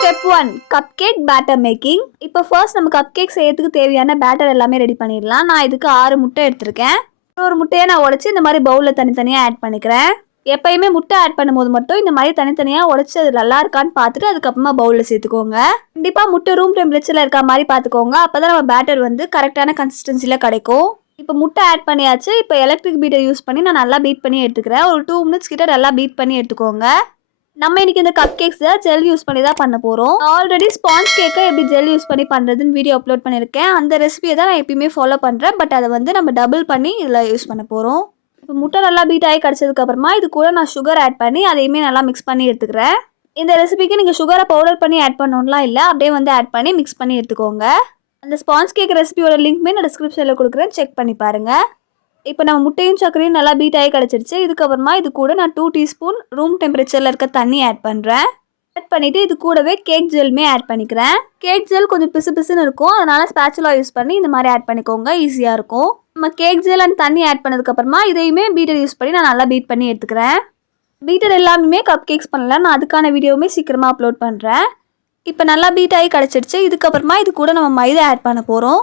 Step 1 cupcake batter making. இப்போ first நம்ம cupcake செய்யறதுக்கு தேவையான பேட்டர் எல்லாமே ரெடி பண்ணிடலாம். நான் இதுக்கு 6 முட்டை எடுத்திருக்கேன். ஒரு முட்டையை நான் உடைச்சு இந்த மாதிரி பவுலில் தனித்தனியாக ஆட் பண்ணிக்கிறேன். எப்பயுமே முட்டை ஆட் பண்ணும்போது மட்டும் இந்த மாதிரி தனித்தனியாக உடைச்சு அது நல்லா இருக்கான்னு பார்த்துட்டு அதுக்கப்புறமா பவுலில் சேர்த்துக்கோங்க. கண்டிப்பாக முட்டை ரூம் டெம்பரேச்சரில் இருக்க மாதிரி பார்த்துக்கோங்க. அப்போ தான் நம்ம பேட்டர் வந்து கரெக்டான கன்சிஸ்டன்சியில் கிடைக்கும். இப்போ முட்டை ஆட் பண்ணியாச்சு. இப்போ எலக்ட்ரிக் பீட்டர் யூஸ் பண்ணி நான் நல்லா பீட் பண்ணி எடுத்துக்கிறேன். ஒரு 2 மினிட்ஸ் கிட்ட நல்லா பீட் பண்ணி எடுத்துக்கோங்க. நம்ம இன்னைக்கு இந்த கப் கேக்ஸை ஜெல் யூஸ் பண்ணி தான் பண்ண போகிறோம். ஆல்ரெடி ஸ்பாஞ்ச் கேக்கை எப்படி ஜெல் யூஸ் பண்ணி பண்ணுறதுன்னு வீடியோ அப்லோட் பண்ணியிருக்கேன். அந்த ரெசிபியை தான் நான் எப்பயுமே ஃபாலோ பண்ணுறேன். பட் அதை வந்து நம்ம டபுள் பண்ணி இதில் யூஸ் பண்ண போகிறோம். இப்போ முட்டை நல்லா பீட் ஆகி கிடச்சதுக்கப்புறமா இது கூட நான் சுகர் ஆட் பண்ணி அதையுமே நல்லா மிக்ஸ் பண்ணி எடுத்துக்கிறேன். இந்த ரெசிபிக்கு நீங்கள் சுகரை பவுடர் பண்ணி ஆட் பண்ணணும்லாம் இல்லை, அப்படியே வந்து ஆட் பண்ணி மிக்ஸ் பண்ணி எடுத்துக்கோங்க. அந்த ஸ்பாஞ்ச் கேக் ரெசிபியோட லிங்க்மே நான் டிஸ்கிரிப்ஷனில் கொடுக்குறேன், செக் பண்ணி பாருங்கள். இப்போ நம்ம முட்டையும் சர்க்கரையும் நல்லா பீட் ஆகி கிடச்சிருச்சு. இதுக்கப்புறமா இது கூட நான் 2 டீஸ்பூன் ரூம் டெம்பரேச்சரில் இருக்க தண்ணி ஆட் பண்ணுறேன். ஆட் பண்ணிவிட்டு இது கூடவே கேக் ஜெல்மே ஆட் பண்ணிக்கிறேன். கேக் ஜெல் கொஞ்சம் பிசு பிசுன்னு இருக்கும், அதனால் ஸ்பேச்சுலா யூஸ் பண்ணி இந்த மாதிரி ஆட் பண்ணிக்கோங்க, ஈஸியாக இருக்கும். நம்ம கேக் ஜெல் அண்ட் தண்ணி ஆட் பண்ணதுக்கப்புறமா இதையுமே பீட்டர் யூஸ் பண்ணி நான் நல்லா பீட் பண்ணி எடுத்துக்கிறேன். பீட்டர் எல்லாமே கப் கேக்ஸ் பண்ணல, நான் அதுக்கான வீடியோவுமே சீக்கிரமாக அப்லோட் பண்ணுறேன். இப்போ நல்லா பீட் ஆகி கிடச்சிருச்சு. இதுக்கப்புறமா இது கூட நம்ம மைதா ஆட் பண்ண போகிறோம்.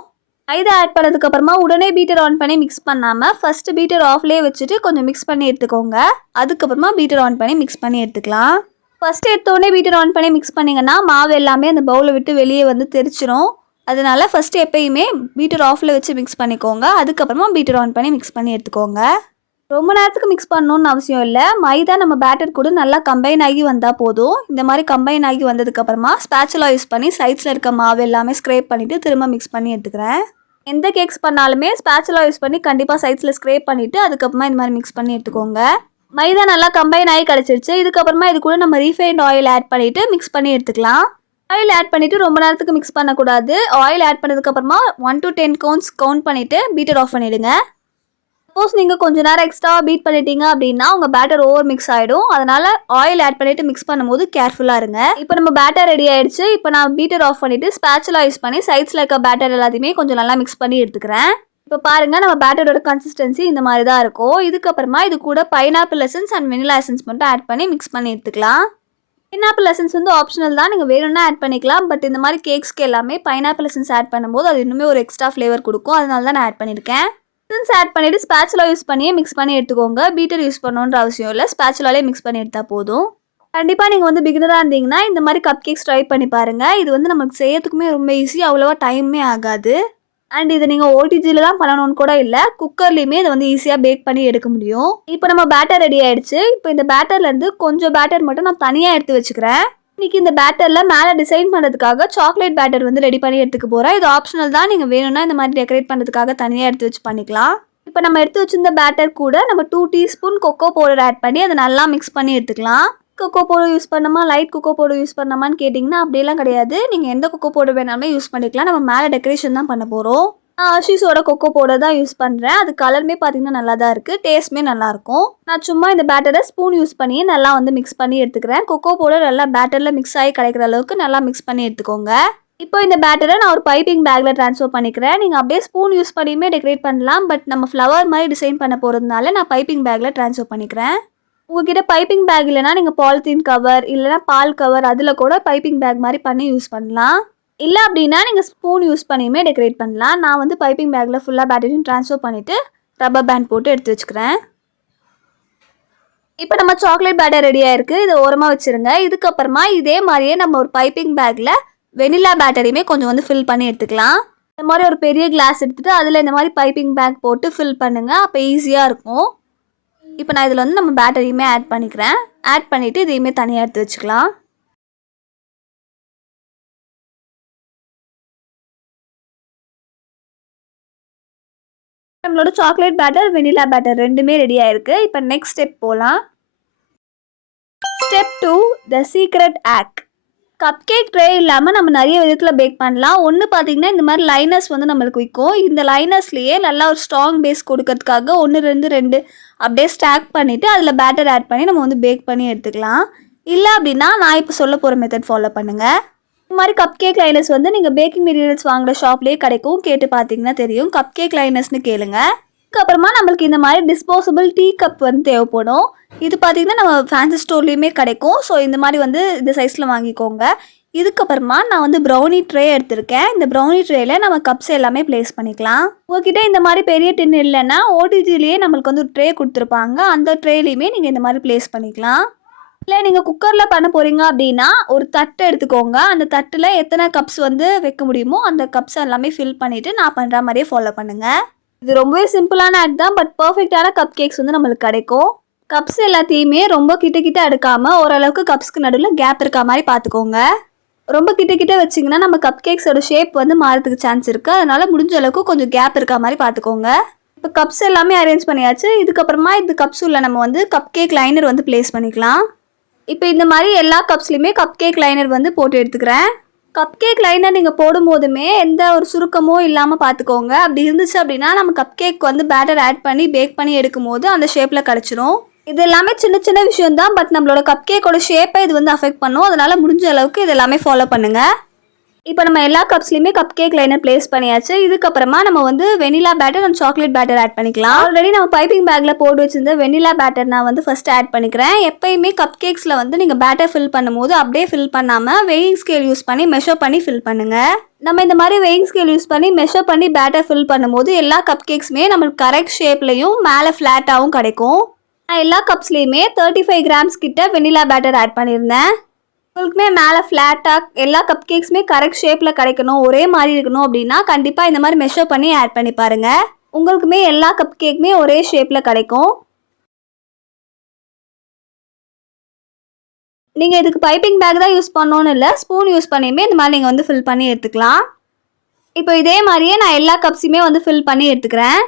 மைதா ஆட் பண்ணதுக்கப்புறமா உடனே பீட்டர் ஆன் பண்ணி மிக்ஸ் பண்ணாமல் ஃபஸ்ட்டு பீட்டர் ஆஃப்லேயே வச்சுட்டு கொஞ்சம் மிக்ஸ் பண்ணி எடுத்துக்கோங்க. அதுக்கப்புறமா பீட்டர் ஆன் பண்ணி மிக்ஸ் பண்ணி எடுத்துக்கலாம். ஃபஸ்ட்டு எடுத்தோடனே பீட்டர் ஆன் பண்ணி மிக்ஸ் பண்ணிங்கன்னா மாவு எல்லாமே அந்த பவுலை விட்டு வெளியே வந்து தெரிச்சிடும். அதனால் ஃபஸ்ட்டு எப்பயுமே பீட்டர் ஆஃபில் வச்சு மிக்ஸ் பண்ணிக்கோங்க. அதுக்கப்புறமா பீட்டர் ஆன் பண்ணி மிக்ஸ் பண்ணி எடுத்துக்கோங்க. ரொம்ப நேரத்துக்கு மிக்ஸ் பண்ணணுன்னு அவசியம் இல்லை. மைதா நம்ம பேட்டர் கூட நல்லா கம்பைன் ஆகி வந்தால் போதும். இந்த மாதிரி கம்பைன் ஆகி வந்ததுக்கப்புறமா ஸ்பேச்சுலா யூஸ் பண்ணி சைட்ஸில் இருக்க மாவு எல்லாமே ஸ்க்ரேப் பண்ணிவிட்டு திரும்ப மிக்ஸ் பண்ணி எடுத்துக்கிறேன். எந்த கேக்ஸ் பண்ணாலுமே ஸ்பேச்சுலா யூஸ் பண்ணி கண்டிப்பாக சைட்ஸில் ஸ்க்ரேப் பண்ணிவிட்டு அதுக்கப்புறமா இந்த மாதிரி மிக்ஸ் பண்ணி எடுத்துக்கோங்க. மைதா நல்லா கம்பைன் ஆகி கிடச்சிருச்சு. இதுக்கப்புறமா இது கூட நம்ம ரீஃபைண்ட் ஆயில் ஆட் பண்ணிவிட்டு மிக்ஸ் பண்ணி எடுத்துக்கலாம். ஆயில் ஆட் பண்ணிவிட்டு ரொம்ப நேரத்துக்கு மிக்ஸ் பண்ணக்கூடாது. ஆயில் ஆட் பண்ணதுக்கப்புறமா 1 to 10 கவுண்ட்ஸ் கவுண்ட் பண்ணிவிட்டு பீட்டர் ஆஃப் பண்ணிவிடுங்க. சப்போஸ் நீங்கள் கொஞ்சம் நேரம் எக்ஸ்ட்ரா பீட் பண்ணிட்டீங்க அப்படின்னா உங்கள் பேட்டர் ஓவர் மிக்ஸ் ஆகிடும். அதனால் ஆயில் ஆட் பண்ணிவிட்டு மிக்ஸ் பண்ணும்போது கேர்ஃபுல்லாக இருங்க. இப்போ நம்ம பேட்டர் ரெடி ஆகிடுச்சு. இப்போ நான் பீட்டர் ஆஃப் பண்ணிவிட்டு ஸ்பேச்சுலா யூஸ் பண்ணி சைட்ஸில் இருக்க பேட்டர் எல்லாத்தையுமே கொஞ்சம் நல்லா மிக்ஸ் பண்ணி எடுத்துக்கிறேன். இப்போ பாருங்கள், நம்ம பேட்டரோட கன்சிஸ்டன்சி இந்த மாதிரி தான் இருக்கும். இதுக்கப்புறமா இது கூட pineapple essence and vanilla essence மட்டும் ஆட் பண்ணி மிக்ஸ் பண்ணி எடுத்துக்கலாம். பைனாப்பிள் எசன்ஸ் வந்து ஆப்ஷனல் தான், நீங்கள் வேணும்னா ஆட் பண்ணிக்கலாம். பட் இந்த மாதிரி கேக்ஸ்க்கு எல்லாமே பைனாப்பிள் எசன்ஸ் ஆட் பண்ணும்போது அது இன்னுமே ஒரு எக்ஸ்ட்ரா ஃப்ளேவர் கொடுக்கும். அதனால தான் நான் ஆட் பண்ணியிருக்கேன். எசன்ஸ் ஆட் பண்ணிவிட்டு ஸ்பேச்சுலா யூஸ் பண்ணியே மிக்ஸ் பண்ணி எடுத்துக்கோங்க. பீட்டர் யூஸ் பண்ணணுன்ற அவசியம் இல்லை, ஸ்பேச்சுலாலே மிக்ஸ் பண்ணி எடுத்தால் போதும். கண்டிப்பாக நீங்கள் வந்து பிகினராக இருந்தீங்கன்னா இந்த மாதிரி கப் கேக்ஸ் ட்ரை பண்ணி பாருங்கள். இது வந்து நமக்கு செய்யறதுக்குமே ரொம்ப ஈஸி, அவ்வளோவா டைமே ஆகாது. அண்ட் இதை நீங்கள் ஓடிஜியில் தான் பண்ணணும்னு கூட இல்லை, குக்கர்லேயுமே இதை வந்து ஈஸியாக பேக் பண்ணி எடுக்க முடியும். இப்போ நம்ம பேட்டர் ரெடி ஆகிடுச்சு. இப்போ இந்த பேட்டர்லேருந்து கொஞ்சம் பேட்டர் மட்டும் நான் தனியாக எடுத்து வச்சுக்கிறேன். இன்றைக்கி இந்த பேட்டரில் மேலே டிசைன் பண்ணுறதுக்காக சாக்லேட் பேட்டர் வந்து ரெடி பண்ணி எடுத்துக்க போகிறேன். இது ஆப்ஷனல் தான், நீங்கள் வேணும்னா இந்த மாதிரி டெக்கரேட் பண்ணுறதுக்காக தனியாக எடுத்து வச்சு பண்ணிக்கலாம். இப்போ நம்ம எடுத்து வச்சிருந்த பேட்டர் கூட நம்ம 2 டீஸ்பூன் கொக்கோ பவுடர் ஆட் பண்ணி அதை நல்லா மிக்ஸ் பண்ணி எடுத்துக்கலாம். கொக்கோ பவுடர் யூஸ் பண்ணணுமா, லைட் கொக்கோ பவுடர் யூஸ் பண்ணணுமான்னு கேட்டிங்கன்னா அப்படியெல்லாம் கிடையாது. நீங்கள் எந்த கொக்கோ பவுடர் வேணாலுமே யூஸ் பண்ணிக்கலாம். நம்ம மேலே டெக்கரேஷன் தான் பண்ண போகிறோம். நான் ஹர்ஷீஸோட கொக்கோ பவுடர் தான் யூஸ் பண்ணுறேன். அது கலருமே பார்த்தீங்கன்னா நல்லா தான் இருக்குது, டேஸ்ட்டுமே நல்லாயிருக்கும். நான் சும்மா இந்த பேட்டரை ஸ்பூன் யூஸ் பண்ணி நல்லா வந்து மிக்ஸ் பண்ணி எடுத்துக்கிறேன். கொக்கோ பவுடர் நல்லா பேட்டரில் மிக்ஸ் ஆகி கிடைக்கிற அளவுக்கு நல்லா மிக்ஸ் பண்ணி எடுத்துக்கோங்க. இப்போ இந்த பேட்டரை நான் ஒரு பைப்பிங் பேக்கில் ட்ரான்ஸ்ஃபர் பண்ணிக்கிறேன். நீங்கள் அப்படியே ஸ்பூன் யூஸ் பண்ணியுமே டெக்கரேட் பண்ணலாம். பட் நம்ம ஃப்ளவர் மாதிரி டிசைன் பண்ண போகிறதுனால நான் பைப்பிங் பேக்கில் ட்ரான்ஸ்ஃபர் பண்ணிக்கிறேன். உங்ககிட்ட பைப்பிங் பேக் இல்லைனா நீங்கள் பாலித்தீன் கவர் இல்லைனா பால் கவர் அதில் கூட பைப்பிங் பேக் மாதிரி பண்ணி யூஸ் பண்ணலாம். இல்லை அப்படின்னா நீங்கள் ஸ்பூன் யூஸ் பண்ணியுமே டெக்கரேட் பண்ணலாம். நான் வந்து பைப்பிங் பேக்கில் ஃபுல்லாக பேட்டரையும் ட்ரான்ஸ்ஃபர் பண்ணிவிட்டு ரப்பர் பேண்ட் போட்டு எடுத்து வச்சுக்கிறேன். இப்போ நம்ம சாக்லேட் பேட்டர் ரெடியாக இருக்குது. இதை ஓரமாக வச்சுருங்க. இதுக்கப்புறமா இதே மாதிரியே நம்ம ஒரு பைப்பிங் பேக்கில் வெனிலா பேட்டரையுமே கொஞ்சம் வந்து ஃபில் பண்ணி எடுத்துக்கலாம். இந்த மாதிரி ஒரு பெரிய கிளாஸ் எடுத்துகிட்டு அதில் இந்த மாதிரி பைப்பிங் பேக் போட்டு ஃபில் பண்ணுங்கள், அப்போ ஈஸியாக இருக்கும். இப்போ நான் இதில் வந்து நம்ம பேட்டரியுமே ஆட் பண்ணிக்கிறேன். ஆட் பண்ணிவிட்டு இதையுமே தனியாக எடுத்து வச்சுக்கலாம். நம்மளோட சாக்லேட் பேட்டர் வெனிலா பேட்டர் ரெண்டுமே ரெடி ஆயிருக்கு. இப்போ நெக்ஸ்ட் ஸ்டெப் போகலாம். ஸ்டெப் 2 த சீக்ரெட் ஆக். கப் கேக் ட்ரே இல்லாமல் நம்ம நிறைய விதத்தில் பேக் பண்ணலாம். ஒன்று பார்த்தீங்கன்னா இந்த மாதிரி லைனர்ஸ் வந்து நம்மளுக்கு விற்கும். இந்த லைனர்ஸ்லேயே நல்லா ஒரு ஸ்ட்ராங் பேஸ் கொடுக்கறதுக்காக 1 2 2 அப்படியே ஸ்டாக் பண்ணிவிட்டு அதில் பேட்டர் ஆட் பண்ணி நம்ம வந்து பேக் பண்ணி எடுத்துக்கலாம். இல்லை அப்படின்னா நான் இப்போ சொல்ல போகிற மெத்தட் ஃபாலோ பண்ணுங்கள். இந்த மாதிரி கப் கேக் லைனர்ஸ் வந்து நீங்கள் பேக்கிங் மெட்டீரியல்ஸ் வாங்குகிற ஷாப்லேயே கிடைக்கும். கேட்டு பார்த்தீங்கன்னா தெரியும். கப் கேக் லைனர்ஸ்னு கேளுங்க. இதுக்கப்புறமா நம்மளுக்கு இந்த மாதிரி டிஸ்போசபிள் டீ கப் வந்து தேவைப்படும். இது பார்த்திங்கன்னா நம்ம ஃபேன்சி ஸ்டோர்லேயுமே கிடைக்கும். ஸோ இந்த மாதிரி வந்து இந்த சைஸில் வாங்கிக்கோங்க. இதுக்கப்புறமா நான் வந்து ப்ரௌனி ட்ரே எடுத்திருக்கேன். இந்த ப்ரௌனி ட்ரேயில் நம்ம கப்ஸ் எல்லாமே ப்ளேஸ் பண்ணிக்கலாம். உங்கள்கிட்ட இந்த மாதிரி பெரிய டின் இல்லைன்னா ஓடிஜிலேயே நம்மளுக்கு வந்து ஒரு ட்ரே கொடுத்துருப்பாங்க. அந்த ட்ரேலையுமே நீங்கள் இந்த மாதிரி ப்ளேஸ் பண்ணிக்கலாம். இல்லை நீங்கள் குக்கரில் பண்ண போகிறீங்க அப்படின்னா ஒரு தட்டு எடுத்துக்கோங்க. அந்த தட்டில் எத்தனை கப்ஸ் வந்து வைக்க முடியுமோ அந்த கப்ஸ் எல்லாமே ஃபில் பண்ணிவிட்டு நான் பண்ணுற மாதிரியே ஃபாலோ பண்ணுங்கள். இது ரொம்பவே சிம்பிளான ஆக்ட் தான், பட் பர்ஃபெக்டான கப் கேக்ஸ் வந்து நம்மளுக்கு கிடைக்கும். கப்ஸ் எல்லாத்தையுமே ரொம்ப கிட்ட அடுக்காமல் ஓரளவுக்கு கப்ஸ்க்கு நடுவில் கேப் இருக்க மாதிரி பார்த்துக்கோங்க. ரொம்ப கிட்ட வச்சிங்கன்னா நம்ம கப் கேக்ஸோட ஷேப் வந்து மாறதுக்கு சான்ஸ் இருக்குது. அதனால் முடிஞ்ச அளவுக்கு கொஞ்சம் கேப் இருக்க மாதிரி பார்த்துக்கோங்க. இப்போ கப்ஸ் எல்லாமே அரேஞ்ச் பண்ணியாச்சு. இதுக்கப்புறமா இந்த கப்ஸ் உள்ள நம்ம வந்து கப் கேக் லைனர் வந்து ப்ளேஸ் பண்ணிக்கலாம். இப்போ இந்த மாதிரி எல்லா கப்ஸ்லையுமே கப் கேக் லைனர் வந்து போட்டு எடுத்துக்கிறேன். கப் கேக் லைனர் நீங்கள் போடும்போதுமே எந்த ஒரு சுருக்கமோ இல்லாமல் பார்த்துக்கோங்க. அப்படி இருந்துச்சு அப்படின்னா நம்ம கப் கேக் வந்து பேட்டர் ஆட் பண்ணி பேக் பண்ணி எடுக்கும் போது அந்த ஷேப்பில் கிடச்சிரும். இது எல்லாமே சின்ன விஷயம் தான், பட் நம்மளோட கப் கேக்கோட ஷேப்பை இது வந்து அஃபெக்ட் பண்ணும். அதனால் முடிஞ்ச அளவுக்கு இது எல்லாமே ஃபாலோ பண்ணுங்கள். இப்போ நம்ம எல்லா கப்ஸ்லையுமே கப் கேக் லைனர் ப்ளேஸ் பண்ணியாச்சு. இதுக்கப்புறமா நம்ம வந்து vanilla batter and chocolate batter add பண்ணிக்கலாம். ஆல்ரெடி நம்ம பைப்பிங் பேக்கில் போட்டு வச்சிருந்த வெனிலா பேட்டர் நான் வந்து ஃபஸ்ட்டு ஆட் பண்ணிக்கிறேன். எப்பயுமே கப் கேக்ஸில் வந்து நீங்கள் பேட்டர் ஃபில் பண்ணும்போது அப்படியே ஃபில் பண்ணாமல் வெயிங் ஸ்கேல் யூஸ் பண்ணி மெஷர் பண்ணி ஃபில் பண்ணுங்கள். நம்ம இந்த மாதிரி வெயிங் ஸ்கேல் யூஸ் பண்ணி மெஷர் பண்ணி பேட்டர் ஃபில் பண்ணும்போது எல்லா கப் கேக்ஸுமே நம்மளுக்கு கரெக்ட் ஷேப்லையும் மேலே ஃப்ளாட்டாகவும் கிடைக்கும். நான் எல்லா கப்ஸ்லேயுமே 35 கிராம்ஸ் கிட்ட வெனிலா பேட்டர் ஆட் பண்ணியிருந்தேன். உங்களுக்குமே மேலே ஃப்ளாட்டாக எல்லா கப் கேக்ஸுமே கரெக்ட் ஷேப்பில் கிடைக்கணும், ஒரே மாதிரி இருக்கணும் அப்படின்னா கண்டிப்பாக இந்த மாதிரி மெஷர் பண்ணி ஆட் பண்ணி பாருங்கள். உங்களுக்குமே எல்லா கப் கேக்குமே ஒரே ஷேப்பில் கிடைக்கும். நீங்கள் இதுக்கு பைப்பிங் பேக் தான் யூஸ் பண்ணணும்னு இல்லை, ஸ்பூன் யூஸ் பண்ணியுமே இந்த மாதிரி நீங்கள் வந்து ஃபில் பண்ணி எடுத்துக்கலாம். இப்போ இதே மாதிரியே நான் எல்லா கப்ஸுமே வந்து ஃபில் பண்ணி எடுத்துக்கிறேன்.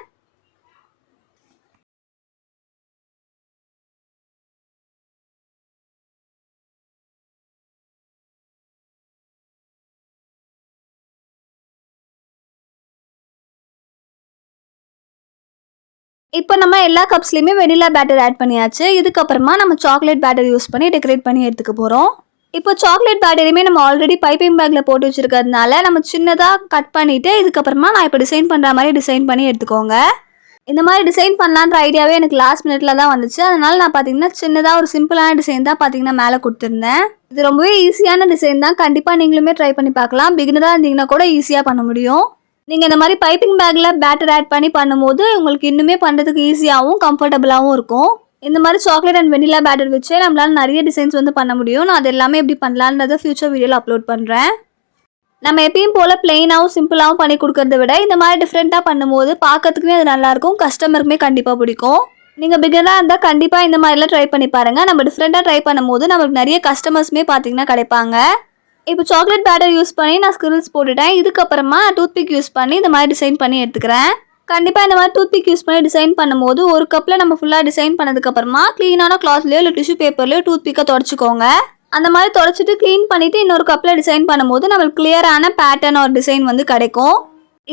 இப்போ நம்ம எல்லா கப்ஸ்லையுமே வெனிலா பேட்டர் ஆட் பண்ணியாச்சு. இதுக்கப்புறமா நம்ம சாக்லேட் பேட்டர் யூஸ் பண்ணி டெக்கரேட் பண்ணி எடுத்துக்க போகிறோம். இப்போ சாக்லேட் பேட்டரையுமே நம்ம ஆல்ரெடி பைப்பிங் பேக்கில் போட்டு வச்சுருக்கிறதுனால நம்ம சின்னதாக கட் பண்ணிவிட்டு இதுக்கப்புறமா நான் இப்போ டிசைன் பண்ணுற மாதிரி டிசைன் பண்ணி எடுத்துக்கோங்க. இந்த மாதிரி டிசைன் பண்ணலான்ற ஐடியாவே எனக்கு லாஸ்ட் மினிட்ல தான் வந்துச்சு. அதனால் நான் பார்த்தீங்கன்னா சின்னதாக ஒரு சிம்பிளான டிசைன் தான் பார்த்தீங்கன்னா மேலே கொடுத்துருந்தேன். இது ரொம்பவே ஈஸியான டிசைன் தான், கண்டிப்பாக நீங்களுமே ட்ரை பண்ணி பார்க்கலாம். பிகினராக இருந்தீங்கன்னா கூட ஈஸியாக பண்ண முடியும். நீங்கள் இந்த மாதிரி பைப்பிங் பேக்கில் பேட்டர் ஆட் பண்ணி பண்ணும்போது உங்களுக்கு இன்னுமே பண்ணுறதுக்கு ஈஸியாகவும் கம்ஃபர்டபுளாகவும் இருக்கும். இந்த மாதிரி சாக்லேட் அண்ட் வெனிலா பேட்டர் வச்சு நம்மளால நிறைய டிசைன்ஸ் வந்து பண்ண முடியும். நான் அது எல்லாமே எப்படி பண்ணலான்றதை ஃபியூச்சர் வீடியோவில் அப்லோட் பண்ணுறேன். நம்ம எப்பயும் போல் பிளெயினாகவும் சிம்பிளாகவும் பண்ணி கொடுக்கறத விட இந்த மாதிரி டிஃப்ரெண்ட்டாக பண்ணும்போது பார்க்கறதுக்குமே அது நல்லாயிருக்கும், கஸ்டமருக்குமே கண்டிப்பாக பிடிக்கும். நீங்கள் பிகினராக இருந்தால் கண்டிப்பாக இந்த மாதிரிலாம் ட்ரை பண்ணி பாருங்கள். நம்ம டிஃப்ரெண்ட்டாக ட்ரை பண்ணும்போது நம்மளுக்கு நிறைய கஸ்டமர்ஸுமே பார்த்தீங்கன்னா கிடைப்பாங்க. இப்போ சாக்லேட் பேட்டர் யூஸ் பண்ணி நான் ஸ்கிரில்ஸ் போட்டுட்டேன். இதுக்கப்புறமா டூத்பிக் யூஸ் பண்ணி இந்த மாதிரி டிசைன் பண்ணி எடுத்துக்கிறேன். கண்டிப்பாக இந்த மாதிரி டூத்பிக் யூஸ் பண்ணி டிசைன் பண்ணும்போது ஒரு கப்பில் நம்ம ஃபுல்லாக டிசைன் பண்ணதுக்கப்புறமா க்ளீனான கிளாத்லேயோ இல்லை டிஷ்யூ பேப்பர்லையோ டூத்பிக்கை தொடச்சிக்கோங்க. அந்த மாதிரி தொடச்சிட்டு க்ளீன் பண்ணிவிட்டு இன்னொரு கப்பில் டிசைன் பண்ணும்போது நம்மளுக்கு கிளியரான பேட்டர்ன் ஒரு டிசைன் வந்து கிடைக்கும்.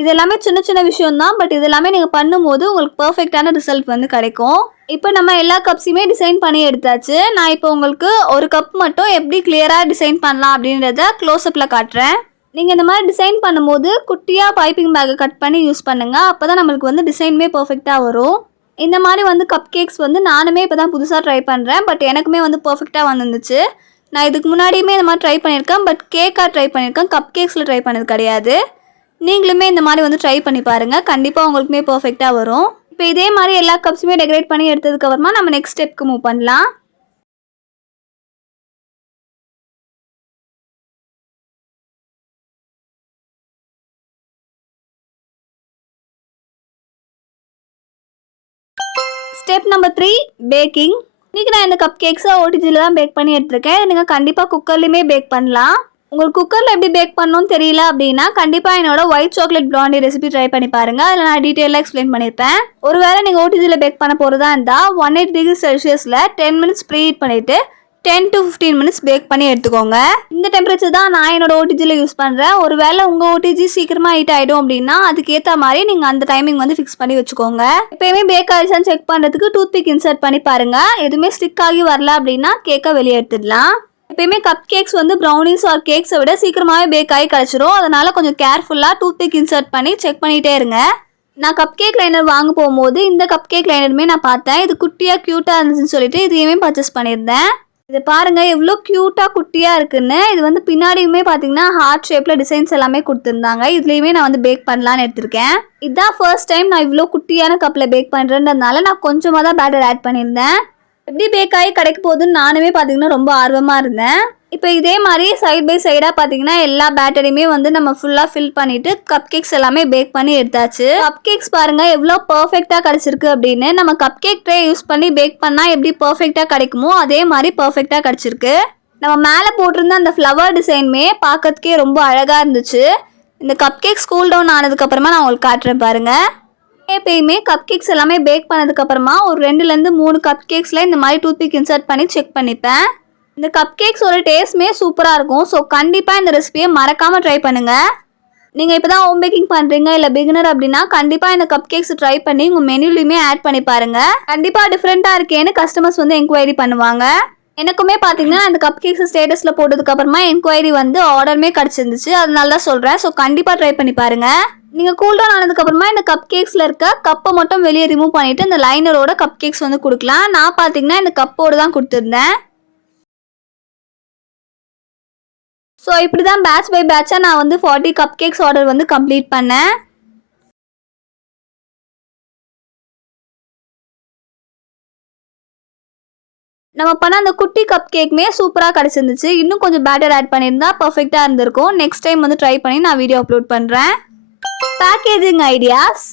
இது எல்லாமே சின்ன விஷயம் தான், பட் இது எல்லாமே நீங்கள் பண்ணும்போது உங்களுக்கு பர்ஃபெக்டான ரிசல்ட் வந்து கிடைக்கும். இப்போ நம்ம எல்லா கப்ஸையுமே டிசைன் பண்ணி எடுத்தாச்சு. நான் இப்போ உங்களுக்கு ஒரு கப் மட்டும் எப்படி கிளியராக டிசைன் பண்ணலாம் அப்படின்றத க்ளோஸ்அப்பில் காட்டுறேன். நீங்கள் இந்த மாதிரி டிசைன் பண்ணும்போது குட்டியாக பைப்பிங் பேக்கை கட் பண்ணி யூஸ் பண்ணுங்கள். அப்போ தான் நம்மளுக்கு வந்து டிசைனுமே பர்ஃபெக்டாக வரும். இந்த மாதிரி வந்து கப் கேக்ஸ் வந்து நானுமே இப்போ தான் புதுசாக ட்ரை பண்ணுறேன், பட் எனக்குமே வந்து பர்ஃபெக்டாக வந்துருந்துச்சு. நான் இதுக்கு முன்னாடியுமே இந்த மாதிரி ட்ரை பண்ணியிருக்கேன், பட் கேக்காக ட்ரை பண்ணியிருக்கேன், கப் கேக்ஸில் ட்ரை பண்ணது கிடையாது. நீங்களுமே இந்த மாதிரி வந்து ட்ரை பண்ணி பாருங்கள், கண்டிப்பாக உங்களுக்குமே பர்ஃபெக்டாக வரும். இப்போ இதே மாதிரி எல்லா கப்ஸுமே டெக்கரேட் பண்ணி எடுத்ததுக்கப்புறமா நம்ம நெக்ஸ்ட் ஸ்டெப்க்கு மூவ் பண்ணலாம். Step number 3 baking. இன்றைக்கி நான் இந்த கப் கேக்ஸை ஓடிஜியில் தான் பேக் பண்ணி எடுத்துருக்கேன். நீங்கள் கண்டிப்பாக குக்கர்லேயுமே பேக் பண்ணலாம். உங்களுக்கு குக்கரில் எப்படி பேக் பண்ணணும்னு தெரியல அப்படின்னா கண்டிப்பாக என்னோட ஒயிட் சாக்லேட் ப்ராண்டி ரெசிபி ட்ரை பண்ணி பாருங்கள். அதில் நான் டீட்டெயிலாக எக்ஸ்பிளைன் பண்ணியிருப்பேன். ஒருவேளை நீங்கள் ஓடிஜியில் பேக் பண்ண போகிறதா இருந்தால் 180 டிகிரி செல்சியஸில் 10 மினிட்ஸ் ப்ரீ ஹீட் பண்ணிவிட்டு 10 to 15 மினிட்ஸ் பேக் பண்ணி எடுத்துக்கோங்க. இந்த டெம்பரேச்சர் தான் நான் என்னோட ஓடிஜியில் யூஸ் பண்ணுறேன். ஒருவேளை உங்கள் ஓடிஜி சீக்கிரமாக ஹீட் ஆகிடும் அப்படின்னா அதுக்கேற்ற மாதிரி நீங்கள் அந்த டைமிங் வந்து ஃபிக்ஸ் பண்ணி வச்சுக்கோங்க. எப்போயுமே பேக் ஆகிடுச்சான்னு செக் பண்ணுறதுக்கு டூத்பிக் இன்சர்ட் பண்ணி பாருங்கள். எதுவுமே ஸ்டிக் ஆகி வரல அப்படின்னா கேக்கை வெளியே எடுத்துடலாம். எப்பயுமே கப் கேக்ஸ் வந்து ப்ரௌனிஸ் ஆர் கேக்ஸை விட சீக்கிரமாகவே பேக் ஆகி கிடச்சிரும். அதனால் கொஞ்சம் கேர்ஃபுல்லாக டூத்பிக் இன்சர்ட் பண்ணி செக் பண்ணிகிட்டே இருங்க. நான் கப் கேக் லைனர் வாங்க போகும்போது இந்த கப் கேக் லைனருமே நான் பார்த்தேன். இது குட்டியாக க்யூட்டாக இருந்துச்சுன்னு சொல்லிட்டு இதையுமே பர்ச்சேஸ் பண்ணியிருந்தேன். இது பாருங்கள் எவ்வளோ க்யூட்டாக குட்டியாக இருக்குன்னு. இது வந்து பின்னாடியுமே பார்த்தீங்கன்னா ஹார்ட் ஷேப்பில் டிசைன்ஸ் எல்லாமே கொடுத்துருந்தாங்க. இதுலேயுமே நான் வந்து பேக் பண்ணலான்னு எடுத்திருக்கேன். இதுதான் ஃபர்ஸ்ட் டைம் நான் இவ்வளோ குட்டியான கப்பில் பேக் பண்ணுறேன்றதுனால நான் கொஞ்சமாக தான் பேட்டர் ஆட் பண்ணியிருந்தேன். எப்படி பேக் ஆகி கிடைக்க போகுதுன்னு நானுமே பார்த்தீங்கன்னா ரொம்ப ஆர்வமாக இருந்தேன். இப்போ இதே மாதிரி சைட் பை சைடாக பார்த்தீங்கன்னா எல்லா பேட்டரியுமே வந்து நம்ம ஃபுல்லாக ஃபில் பண்ணிவிட்டு கப் கேக்ஸ் எல்லாமே பேக் பண்ணி எடுத்தாச்சு. கப் கேக்ஸ் பாருங்கள் எவ்வளோ பர்ஃபெக்டாக கிடச்சிருக்கு அப்படின்னு. நம்ம கப் கேக் ட்ரே யூஸ் பண்ணி பேக் பண்ணால் எப்படி பர்ஃபெக்டாக கிடைக்குமோ அதே மாதிரி பர்ஃபெக்டாக கிடச்சிருக்கு. நம்ம மேலே போட்டிருந்த அந்த ஃப்ளவர் டிசைனுமே பார்க்கறதுக்கே ரொம்ப அழகாக இருந்துச்சு. இந்த கப் கேக்ஸ் கூல் டவுன் ஆனதுக்கப்புறமா நான் உங்களுக்கு காட்டுறேன் பாருங்கள். எப்பயுமே கப் கேக்ஸ் எல்லாமே பேக் பண்ணதுக்கப்புறமா ஒரு 2லேருந்து 3 கப் கேக்ஸில் இந்த மாதிரி டூத்பிக் இன்சர்ட் பண்ணி செக் பண்ணிப்பேன். இந்த கப் கேக்ஸோட டேஸ்ட்டுமே சூப்பராக இருக்கும். ஸோ கண்டிப்பாக இந்த ரெசிபியை மறக்காமல் ட்ரை பண்ணுங்கள். நீங்கள் இப்போ தான் ஹோம் பேக்கிங் பண்ணுறீங்க இல்லை பிகினர் அப்படின்னா கண்டிப்பாக இந்த கப் கேக்ஸ் ட்ரை பண்ணி உங்கள் மெனுலையுமே ஆட் பண்ணி பாருங்கள். கண்டிப்பாக டிஃப்ரெண்ட்டாக இருக்கேன்னு கஸ்டமர்ஸ் வந்து என்கொயரி பண்ணுவாங்க. எனக்குமே பார்த்தீங்கன்னா இந்த கப் கேக்ஸ் ஸ்டேட்டஸில் போட்டதுக்கப்புறமா என்கொயரி வந்து ஆர்டருமே கிடச்சிருந்துச்சு. அதனால தான் சொல்கிறேன். ஸோ கண்டிப்பாக ட்ரை பண்ணி பாருங்கள். நீங்கள் கூல் டவுன் ஆனதுக்கப்புறமா இந்த கப் கேக்ஸில் இருக்க கப்பை மட்டும் வெளியே ரிமூவ் பண்ணிவிட்டு இந்த லைனரோட கப் கேக்ஸ் வந்து கொடுக்கலாம். நான் பார்த்தீங்கன்னா இந்த கப்போடு தான் கொடுத்துருந்தேன். ஸோ இப்படி தான் பேட்ச் பை பேட்சாக நான் வந்து 40 கப் கேக்ஸ் ஆர்டர் வந்து கம்ப்ளீட் பண்ணேன். நம்ம பண்ண அந்த குட்டி கப் கேக்குமே சூப்பராக கிடச்சிருந்துச்சு. இன்னும் கொஞ்சம் பேட்டர் ஆட் பண்ணியிருந்தா பர்ஃபெக்டாக இருந்திருக்கும். நெக்ஸ்ட் டைம் வந்து ட்ரை பண்ணி நான் வீடியோ அப்லோட் பண்ணுறேன். Packaging ideas.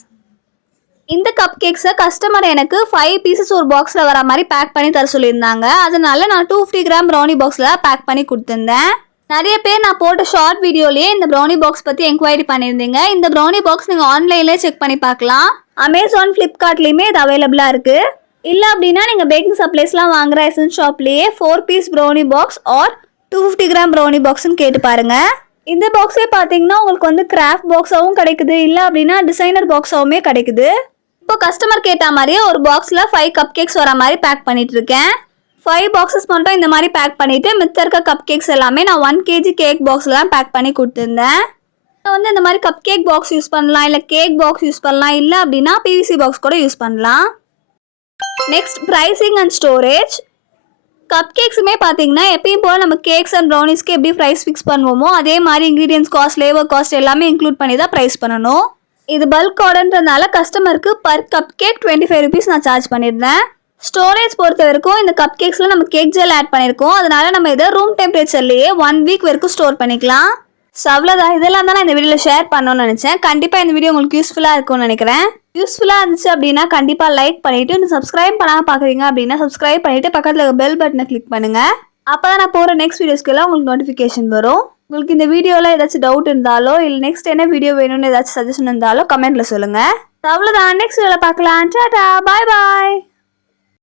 இந்த கப் கேக்ஸை கஸ்டமர் எனக்கு 5 பீசஸ் ஒரு பாக்ஸில் வர மாதிரி பேக் பண்ணி தர சொல்லியிருந்தாங்க. அதனால நான் 250 கிராம் ப்ரௌனி பாக்ஸில் பேக் பண்ணி கொடுத்துருந்தேன். நிறைய பேர் நான் போட்ட ஷார்ட் வீடியோலேயே இந்த ப்ரௌனி பாக்ஸ் பற்றி என்கொயரி பண்ணியிருந்தீங்க. இந்த ப்ரௌனி பாக்ஸ் நீங்கள் ஆன்லைன்லேயே செக் பண்ணி பார்க்கலாம். அமேசான், ஃப்ளிப்கார்ட்லேயுமே இது அவைலபிளாக இருக்குது. இல்லை அப்படின்னா நீங்கள் பேக்கிங் சப்ளைஸ்லாம் வாங்குகிற எசன்ஸ் ஷாப்லேயே 4 piece brownie box or 250 gram brownie பாக்ஸ்ன்னு கேட்டு பாருங்கள். இந்த பாக்ஸே பார்த்தீங்கன்னா உங்களுக்கு வந்து கிராஃப்ட் பாக்ஸாகவும் கிடைக்குது, இல்லை அப்படின்னா டிசைனர் பாக்ஸாகவுமே கிடைக்குது. இப்போ கஸ்டமர் கேட்ட மாதிரியே ஒரு பாக்ஸில் 5 கப் கேக்ஸ் வர மாதிரி பேக் பண்ணிட்டு இருக்கேன். 5 பாக்ஸஸ் மட்டும் இந்த மாதிரி பேக் பண்ணிவிட்டு மித்த இருக்க கப் கேக்ஸ் எல்லாமே நான் 1 kg கேக் பாக்ஸில் தான் பேக் பண்ணி கொடுத்துருந்தேன். வந்து இந்த மாதிரி கப் கேக் பாக்ஸ் யூஸ் பண்ணலாம், இல்லை கேக் பாக்ஸ் யூஸ் பண்ணலாம், இல்லை அப்படின்னா பிவிசி பாக்ஸ் கூட யூஸ் பண்ணலாம். Next pricing and storage. Cup கேக்ஸுமே பார்த்தீங்கன்னா எப்பயும் போல் நம்ம கேக்ஸ் அண்ட் ப்ரௌனிஸ்க்கு எப்படி ப்ரைஸ் ஃபிக்ஸ் பண்ணுவோமோ அதே மாதிரி இன்க்ரீடியன்ஸ் காஸ்ட், லேபர் காஸ்ட் எல்லாமே இன்க்ளூட் பண்ணி தான் ப்ரைஸ் பண்ணணும். இது பல்க் ஆர்டர்ன்றதுனால கஸ்டமருக்கு பர் கப் கேக் 25 rupees நான் சார்ஜ் பண்ணியிருந்தேன். ஸ்டோரேஜ் பொறுத்த வரைக்கும் இந்த கப் கேக்ஸில் நம்ம கேக் ஜெல் ஆட் பண்ணியிருக்கோம். அதனால நம்ம இதை ரூம் டெம்பரேச்சர்லேயே 1 week வரைக்கும் ஸ்டோர் பண்ணிக்கலாம். ஸோ அவ்வளோதான். இதெல்லாம் தான் நான் இந்த வீடியோவில் ஷேர் பண்ணணும்னு நினச்சேன். கண்டிப்பாக இந்த வீடியோ உங்களுக்கு யூஸ்ஃபுல்லாக இருக்கும்னு நினைக்கிறேன். யூஸ்ஃபுல்லாக இருந்துச்சு அப்படின்னா கண்டிப்பாக லைக் பண்ணிவிட்டு இன்னும் சப்ஸ்கிரைப் பண்ணாமல் பார்க்குறீங்க அப்படின்னா சப்ஸ்கிரைப் பண்ணிவிட்டு பக்கத்தில் இருக்க பெல் பட்டனை கிளிக் பண்ணுங்கள். அப்போ தான் நான் போகிற நெக்ஸ்ட் வீடியோஸ்க்கெல்லாம் உங்களுக்கு நோட்டிஃபிகேஷன் வரும். உங்களுக்கு இந்த வீடியோவில் ஏதாச்சும் டவுட் இருந்தாலோ இல்லை நெக்ஸ்ட் என்ன வீடியோ வேணும்னு ஏதாச்சும் சஜஷன் இருந்தாலோ கமெண்ட்டில் சொல்லுங்கள். அவ்வளோதான். நெக்ஸ்ட் வீடியோவில் பார்க்கலாம். டாடா, பாய் பாய்.